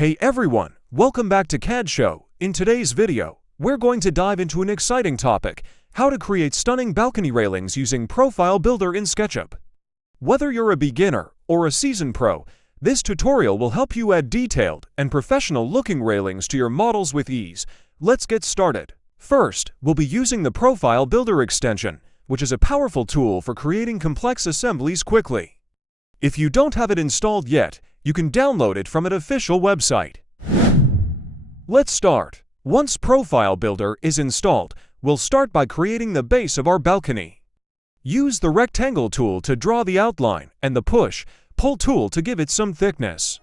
Hey everyone, welcome back to CAD Show. In today's video, we're going to dive into an exciting topic, how to create stunning balcony railings using Profile Builder in SketchUp. Whether you're a beginner or a seasoned pro, this tutorial will help you add detailed and professional-looking railings to your models with ease. Let's get started. First, we'll be using the Profile Builder extension, which is a powerful tool for creating complex assemblies quickly. If you don't have it installed yet, you can download it from an official website. Let's start. Once Profile Builder is installed, we'll start by creating the base of our balcony. Use the rectangle tool to draw the outline and the push-pull tool to give it some thickness.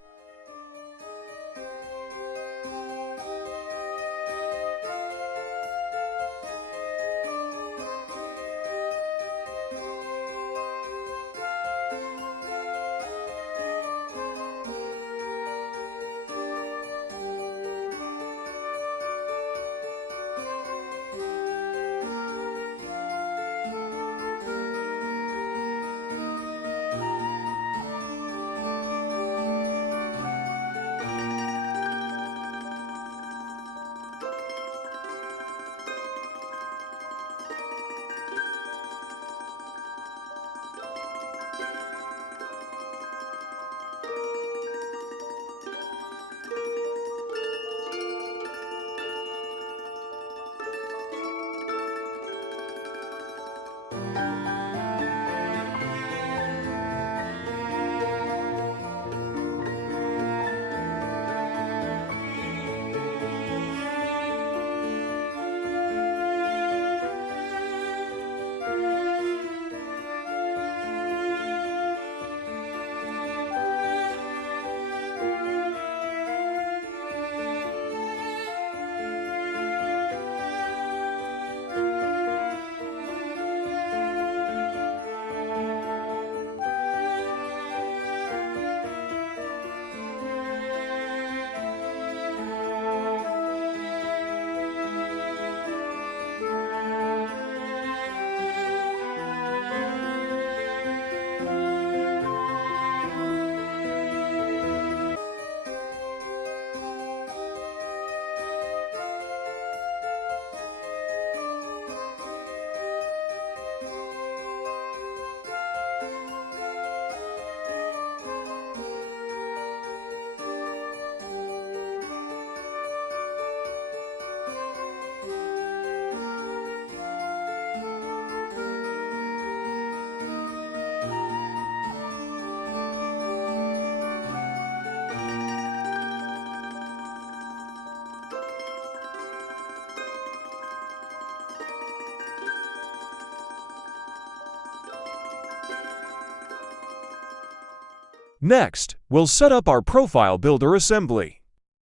Next, we'll set up our Profile Builder assembly.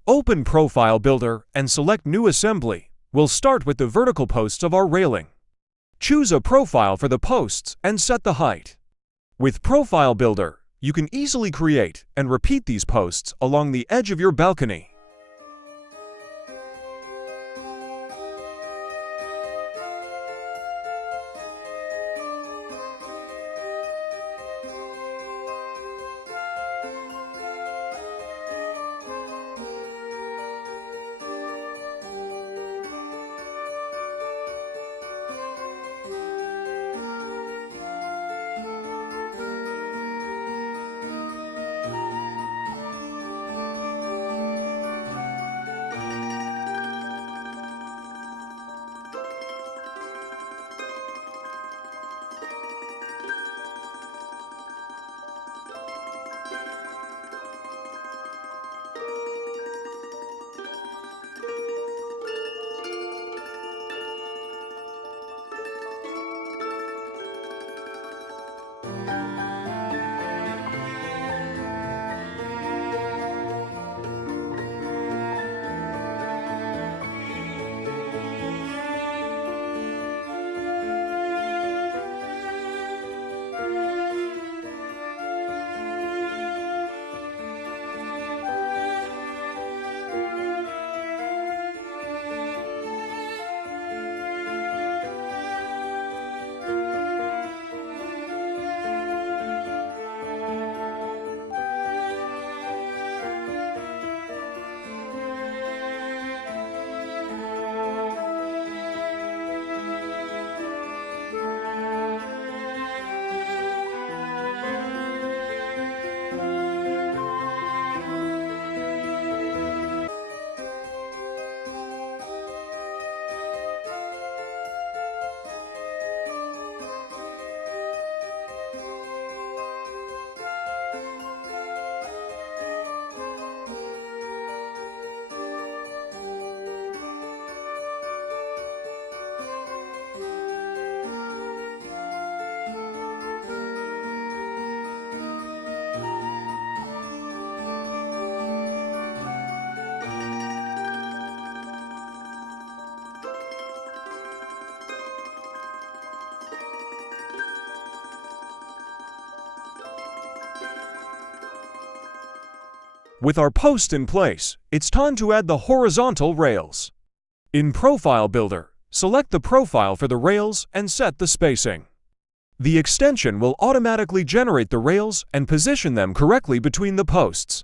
Open Profile Builder and select New Assembly. We'll start with the vertical posts of our railing. Choose a profile for the posts and set the height. With Profile Builder, you can easily create and repeat these posts along the edge of your balcony. With our posts in place, it's time to add the horizontal rails. In Profile Builder, select the profile for the rails and set the spacing. The extension will automatically generate the rails and position them correctly between the posts.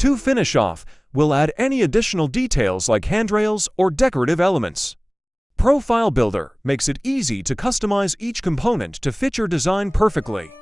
To finish off, we'll add any additional details like handrails or decorative elements. Profile Builder makes it easy to customize each component to fit your design perfectly.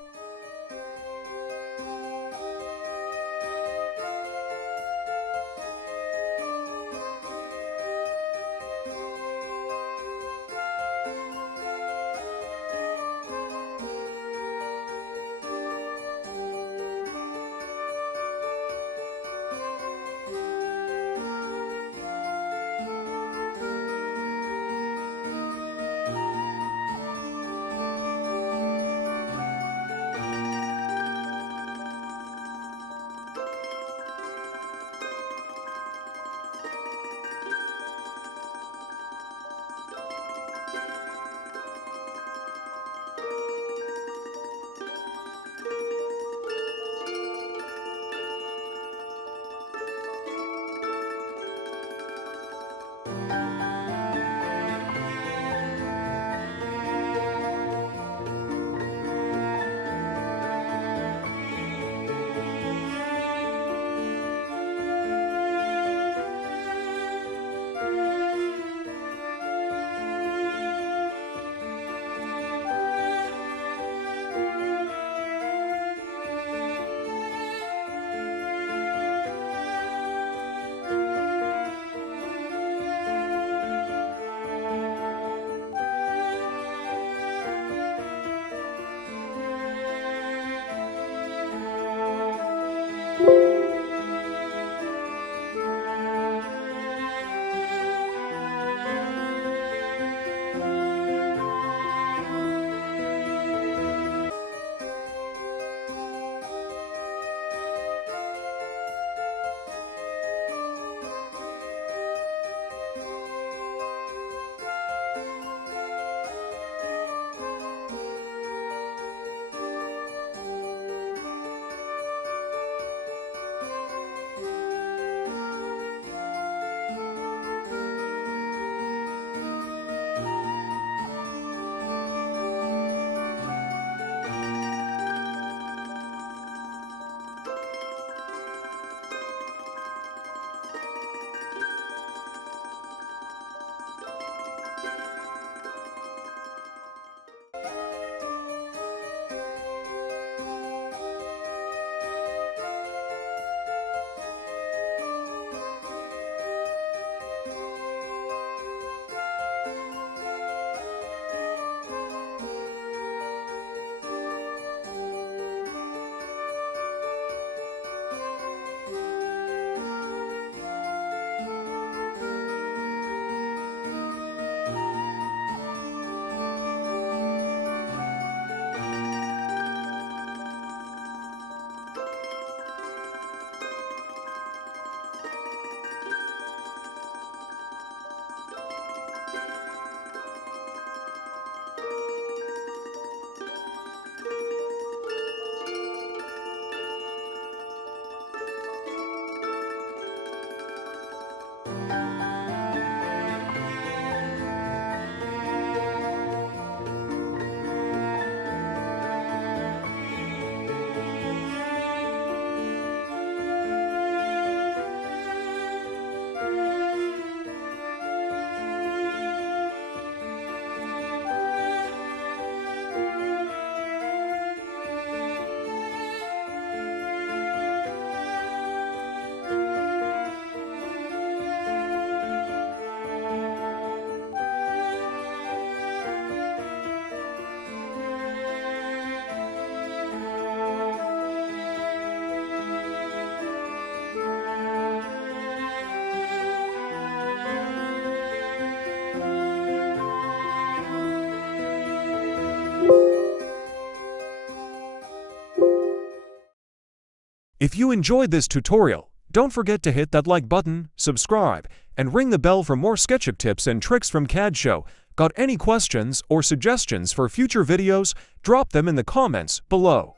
If you enjoyed this tutorial, don't forget to hit that like button, subscribe, and ring the bell for more SketchUp tips and tricks from CAD Show. Got any questions or suggestions for future videos? Drop them in the comments below.